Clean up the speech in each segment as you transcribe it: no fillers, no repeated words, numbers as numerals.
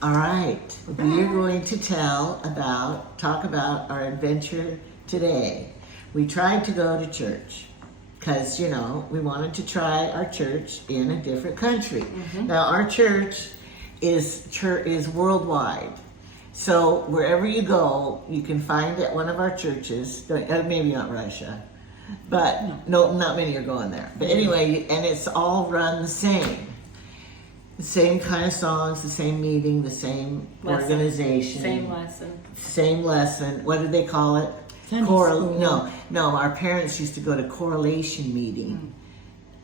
All right, we are going to talk about our adventure today. We tried to go to church because, we wanted to try our church in a different country. Now, our church is worldwide. So wherever you go, you can find at one of our churches, maybe not Russia, but no, not many are going there. But anyway, and it's all run the same. The same kind of songs, the same meeting, the same organization. Same lesson. What did they call it? Sunday school. No. Our parents used to go to correlation meeting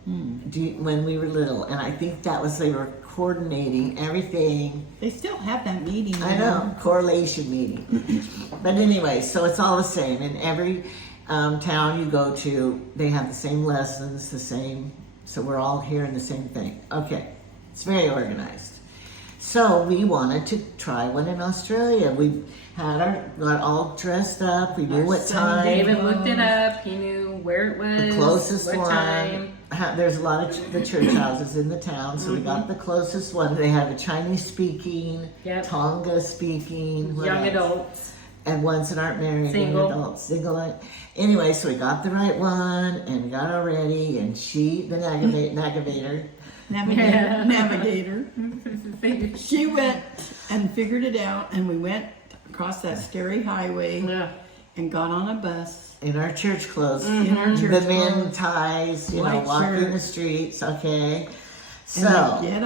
when we were little, and I think that was they were coordinating everything. They still have that meeting. I know, correlation meeting. But anyway, so it's all the same. In every town you go to, they have the same lessons, the same. So we're all hearing the same thing. Okay. It's very organized. So we wanted to try one in Australia. We got all dressed up. We knew what time. David looked it up. He knew where it was. The closest what one. Time. There's a lot of the church houses in the town, so we got the closest one. They have a Chinese speaking, Tonga speaking, young adults, and ones that aren't married, single young adults, single. Anyway, so we got the right one and we got all ready. And the navigator. She went and figured it out, and we went across that scary highway and got on a bus. In our church clothes. In our church the men clothes. ties, White walking shirt. the streets, okay. So and we get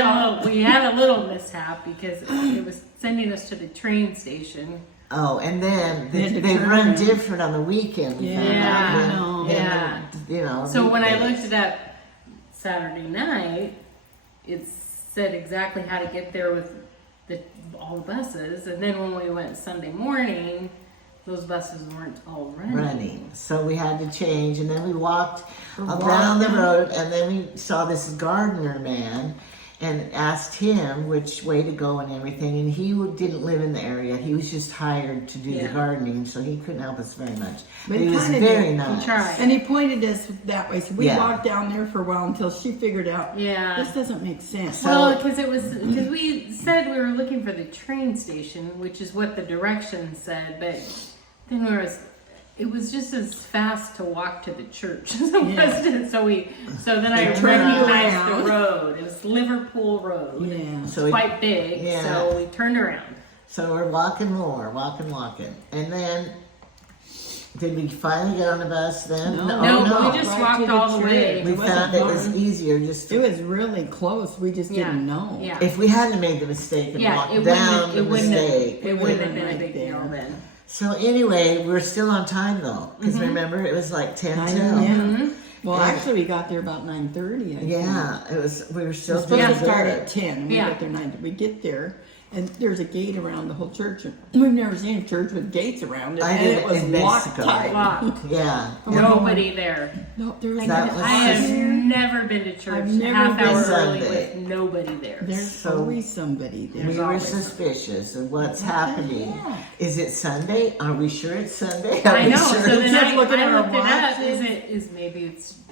off. We had a little mishap because it was sending us to the train station. Oh, and then they run different on the weekend. So when I looked it up Saturday night, it said exactly how to get there with all the buses. And then when we went Sunday morning, those buses weren't all running. So we had to change, and then we walked down the road, and then we saw this gardener man and asked him which way to go and everything, and he didn't live in the area. He was just hired to do the gardening, so he couldn't help us very much. But he was very nice. And he pointed us that way, so we walked down there for a while until she figured out, this doesn't make sense. Well, because we said we were looking for the train station, which is what the directions said, but then it was just as fast to walk to the church as it was to, so then I recognized the road. It was Liverpool Road. Yeah. So it's quite big, so we turned around. So we're walking more, walking. And then, did we finally get on the bus then? No, we just walked all the way. We found it was easier just to... It was really close. We just didn't know. Yeah. If we hadn't made the mistake and walked down the mistake... It wouldn't have been a big deal then. So anyway, we're still on time though, because remember it was like 10 till. Yeah. Well, actually, we got there about 9:30. Yeah, it was. We were still supposed to start at 10. We got there 9. We get there, and there's a gate around the whole church. We've never seen a church with gates around it, and it was locked tight. Yeah. Nobody there. No, there was. I have never been to church half hour early with nobody there. There's always somebody there. We were suspicious of what's happening. Is it Sunday? Are we sure it's Sunday? I know. So then I looked it up.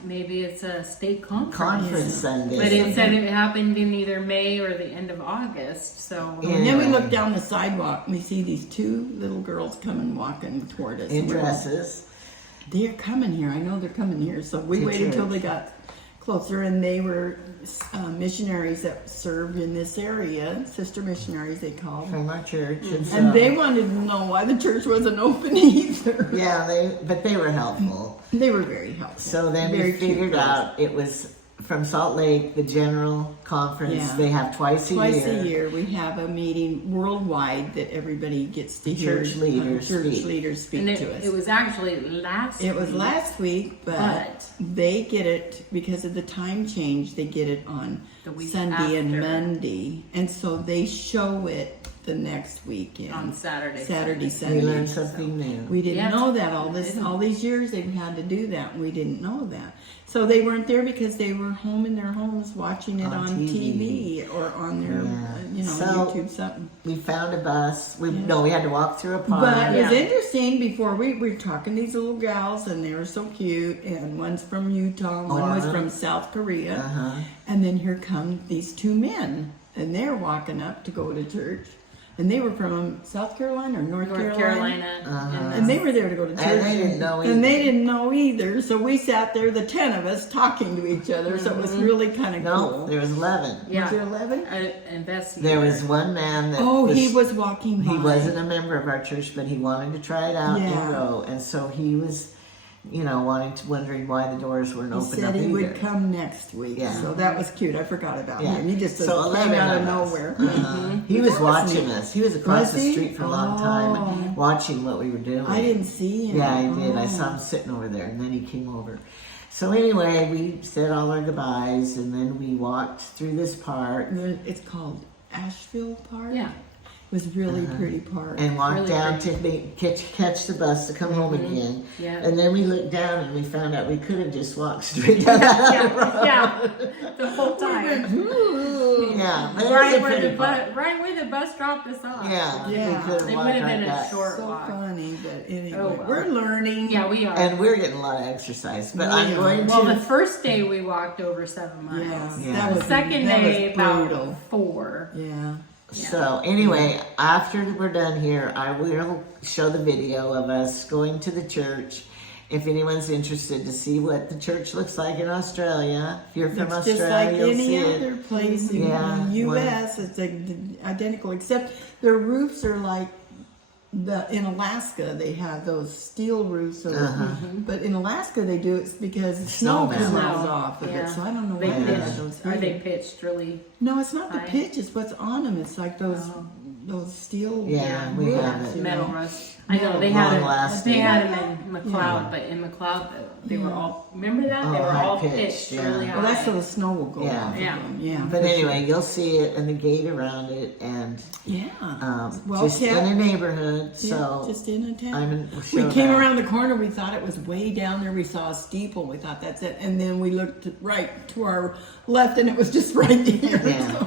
Maybe it's a state conference Sunday. But it said it happened in either May or the end of August. So and then we look down the sidewalk and we see these 2 little girls coming walking toward us in dresses. They're coming here. I know they're coming here. So we waited until they got closer, and they were missionaries that served in this area, sister missionaries they called from our church, and they wanted to know why the church wasn't open either. Yeah, but they were helpful. They were very helpful. So then we figured out it was from Salt Lake, the general conference. They have twice a year. Twice a year we have a meeting worldwide that everybody gets to hear. Church leaders speak to us. It was actually last week. It was last week, but they get it because of the time change. They get it on Sunday and Monday, and so they show it the next weekend on Saturday, Sunday. We learned something new. We didn't know that all these years they've had to do that, and we didn't know that. So they weren't there because they were home in their homes watching it on TV or on their, So- YouTube something. We found a bus. We had to walk through a pond. But it was Yeah. interesting. Before we were talking to these little gals, and they were so cute. And one's from Utah, and one was from South Korea. Uh-huh. And then here come these two men, and they're walking up to go to church. And they were from South Carolina or North Carolina. And they were there to go to church. And they didn't know either. And they didn't know either. So we sat there, the 10 of us, talking to each other. So it was really kind of No, cool. there was 11. Yeah. Was there 11? Investigator. There was one man that He was walking by. He wasn't a member of our church, but he wanted to try it out Yeah. in row. And so he was, wondering why the doors weren't He open said up he either. would come next week. Yeah. So that was cute. I forgot about Yeah. him. He just So came 11 out of of us. nowhere. He was That was watching neat. us. He was across Was the he? street for a long time, watching what we were doing. I didn't see him. Yeah, I did. I Oh. saw him sitting over there, and then he came over. So anyway, we said all our goodbyes, and then we walked through this park It's called Asheville Park. Yeah. It was really pretty park. and walked Really down pretty. to catch the bus to come home again. Yeah. And then we looked down and we found out we could have just walked straight down that road. Yeah. The whole time. Ooh. Yeah, but it was Right a where pretty the park. bus dropped us off. Yeah, Yeah. we could have It walked would have right been a back. short So walk. funny, but anyway, Oh, well. we're learning. Yeah, we are. And we're getting a lot of exercise, but We I'm are. going Well, the to. first day we walked over 7 miles. Yeah, Yeah. that was Second that day was about brutal. 4. Yeah. So anyway, after we're done here, I will show the video of us going to the church. If anyone's interested to see what the church looks like in Australia, if you're from It's just Australia, like you'll any see other it. place in Yeah, the U.S. It's identical, except their roofs are like in Alaska. They have those steel roofs, but in Alaska they do it because snow Snow comes melts. off of Yeah. it. So I don't know They why they have pitched, those. are they either. pitched really? No, it's not the high? pitch. It's what's on them. It's like those steel. Yeah, we roofs, have it. you Metal know. rust. I know they Long had lasting. they had them in McLeod, but in McLeod they were all. Remember that they Oh, were high all pitched, pitched yeah. really high. Well, that's so the snow will go Yeah. off. of Yeah. them. Yeah. But for anyway, you'll see it and the gate around it, and sure. Yeah. Well, just in kept. a neighborhood. Yeah, So just in a town. I'm in. We came around the corner. We thought it was way down there. We saw a steeple. We thought that's it, and then we looked right to our left, and it was just right there. Yeah.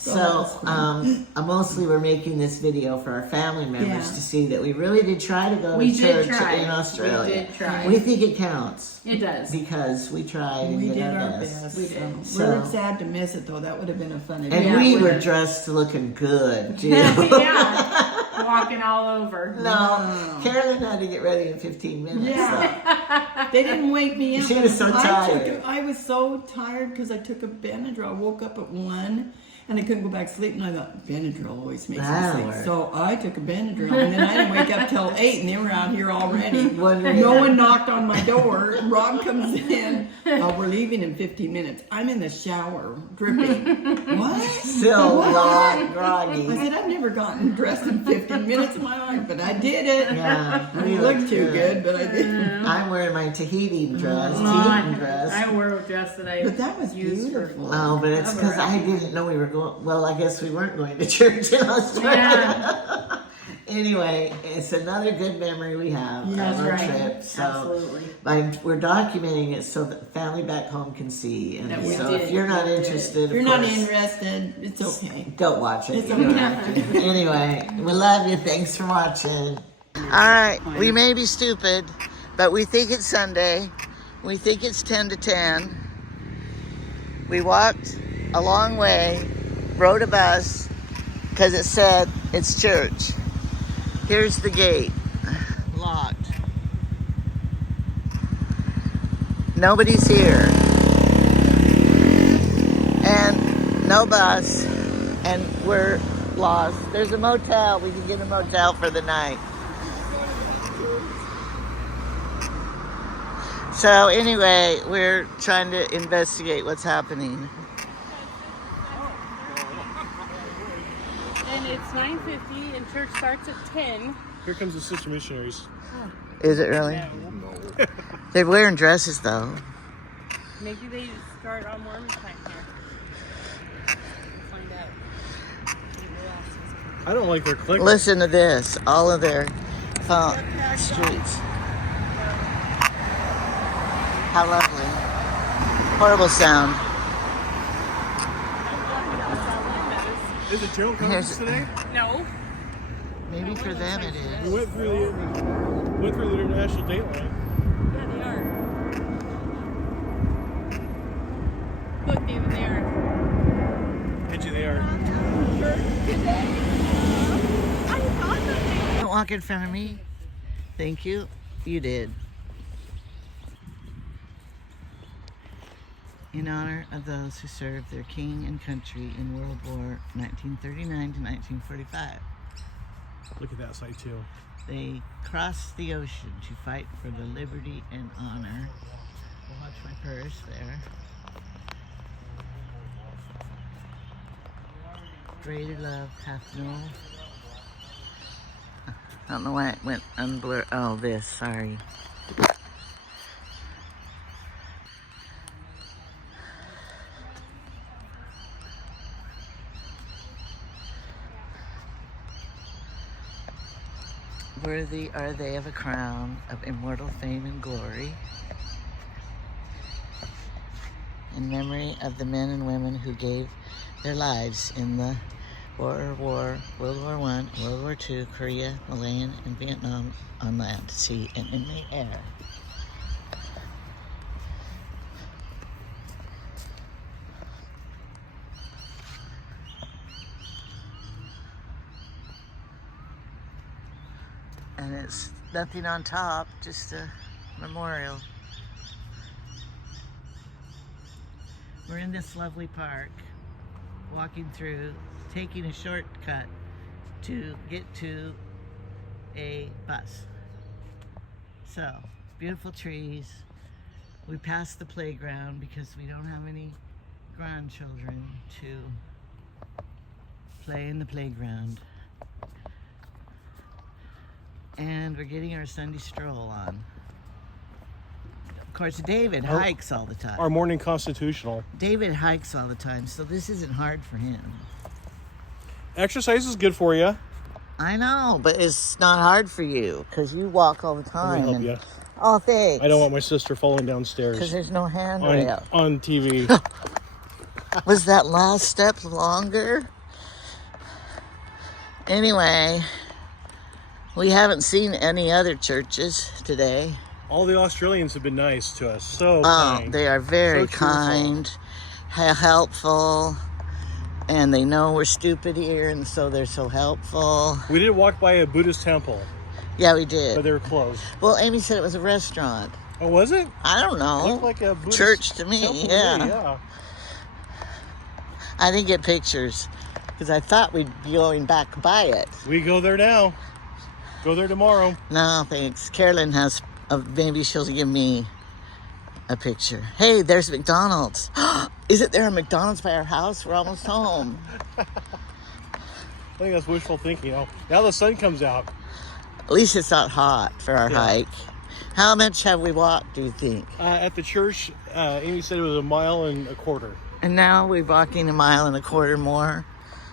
So So, that was mostly we're making this video for our family members Yeah. to see that we really did try to go We to did church try. in Australia. We did try. We think it counts It does. because we tried and we did did our our best. best. We did. We're So- sad to miss it, though. That would have been a fun And event. Yeah, we we were did. dressed looking good, too. Yeah, walking all over. No, Carolyn had to get ready in 15 minutes. Yeah. They didn't wake me up. She was so tired. I was so tired because I took a Benadryl. I woke up at 1 and I couldn't go back to sleep. And I thought, Benadryl always makes me That'll sick. work. So I took a Benadryl. And then I didn't wake up till 8 and they were out here already. Wondering- No one knocked on my door. Rob comes in. We're leaving in 15 minutes. I'm in the shower, dripping. What? Still not groggy. I said, I've never gotten dressed in 15 minutes in my life, but I did it. Yeah, I we didn't looked look too good, but I did. I'm wearing my Tahitian dress, I dress. wore a dress that I But that was used for. beautiful. Oh, but it's because I didn't know we were going. Well, I guess we weren't going to church in Australia. Yeah, Anyway, it's another good memory we have Yeah, of our right. trip. So Absolutely. we're documenting it so that family back home can see. And That we so did, if you're not we did. interested, If you're of not course, interested, it's okay. don't watch it. It's You don't okay. have to. Anyway, we love you. Thanks for watching. All right, we may be stupid, but we think it's Sunday. We think it's 10 to 10. We walked a long way, rode a bus, because it said it's church. Here's the gate, locked. Nobody's here. And no bus, and we're lost. There's a motel. We can get a motel for the night. So anyway, we're trying to investigate what's happening. And it's 9:50 and church starts at 10. Here comes the sister missionaries. Is it really? They're wearing dresses though. Maybe they start on Mormon time here. We'll find out. I don't like their clicker. Listen to this. All of their streets. How lovely. Horrible sound. Is it general conference today? No. Maybe for them it We is. went through the international date line. Yeah, they are. Look, David, they are. Angie, they are. Don't walk in front of me. Thank you. You did. In honor of those who served their king and country in World War 1939 to 1945. Look at that side too. They crossed the ocean to fight for the liberty and honor. I'll watch my purse there. Greater love hath no... I don't know why it went unblur. Oh, this, sorry. Worthy are they of a crown of immortal fame and glory, in memory of the men and women who gave their lives in the World War I, World War II, Korea, Malayan, and Vietnam on land, sea, and in the air. And it's nothing on top, just a memorial. We're in this lovely park, walking through, taking a shortcut to get to a bus. So, beautiful trees. We passed the playground because we don't have any grandchildren to play in the playground. And we're getting our Sunday stroll on. Of course, David hikes all the time. Our morning constitutional. David hikes all the time, so this isn't hard for him. Exercise is good for you. I know, but it's not hard for you because you walk all the Let time. me help you. Oh, thanks. I don't want my sister falling Because downstairs there's no handrail. on TV. Was that last step longer? Anyway, we haven't seen any other churches today. All the Australians have been nice to us. So Oh, kind. they are very So cheerful. kind, helpful, and they know we're stupid here, and so they're so helpful. We did walk by a Buddhist temple, Yeah, we but did. they were closed. Well, Amy said it was a restaurant. Oh, was it? I don't know. Looked like a Buddhist Church to me, temple yeah. yeah. I didn't get pictures because I thought we'd be going back by it. We go there now. Go there tomorrow. No, thanks. Carolyn has, maybe she'll give me a picture. Hey, there's McDonald's. Isn't there a McDonald's by our house? We're almost home. I think that's wishful thinking. Oh, now the sun comes out. At least it's not hot for our Yeah. hike. How much have we walked, do you think? At the church, Amy said it was 1.25 miles. And now we're walking 1.25 miles more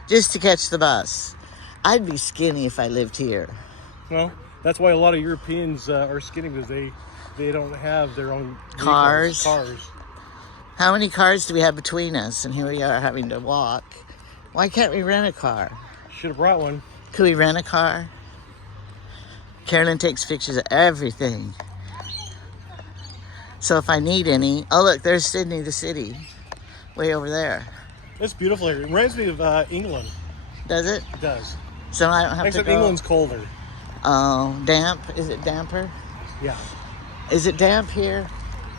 just to catch the bus. I'd be skinny if I lived here. Well, that's why a lot of Europeans are skinny, because they don't have their own Cars. Cars. How many cars do we have between us? And here we are having to walk. Why can't we rent a car? Should have brought one. Could we rent a car? Carolyn takes pictures of everything. So if I need any... Oh, look, there's Sydney, the city. Way over there. It's beautiful here. It reminds me of England. Does it? It does. So I don't have Except to go... England's colder. Oh, damp? Is it damper? Yeah. Is it damp here?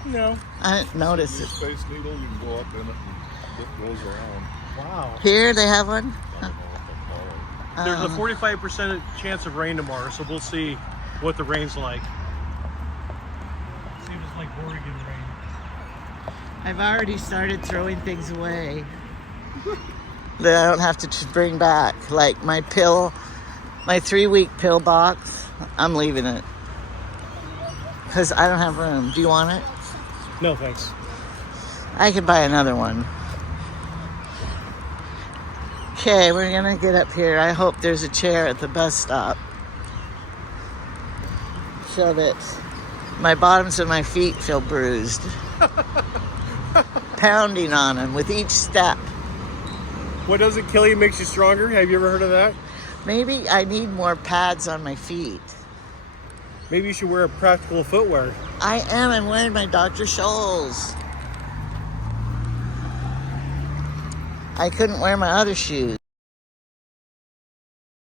No. I didn't notice it. Space Needle, you can go up in it and it goes around. Wow. Here they have one? I don't know what they call it. There's a 45% chance of rain tomorrow, so we'll see what the rain's like. See if it's like Oregon rain. I've already started throwing things away that I don't have to bring back. Like my 3-week pill box, I'm leaving it. Because I don't have room. Do you want it? No, thanks. I could buy another one. Okay, we're gonna get up here. I hope there's a chair at the bus stop so that my bottoms of my feet feel bruised. Pounding on them with each step. What doesn't kill you makes you stronger. Have you ever heard of that? Maybe I need more pads on my feet. Maybe you should wear a practical footwear. I am. I'm wearing my Dr. Scholl's. I couldn't wear my other shoes.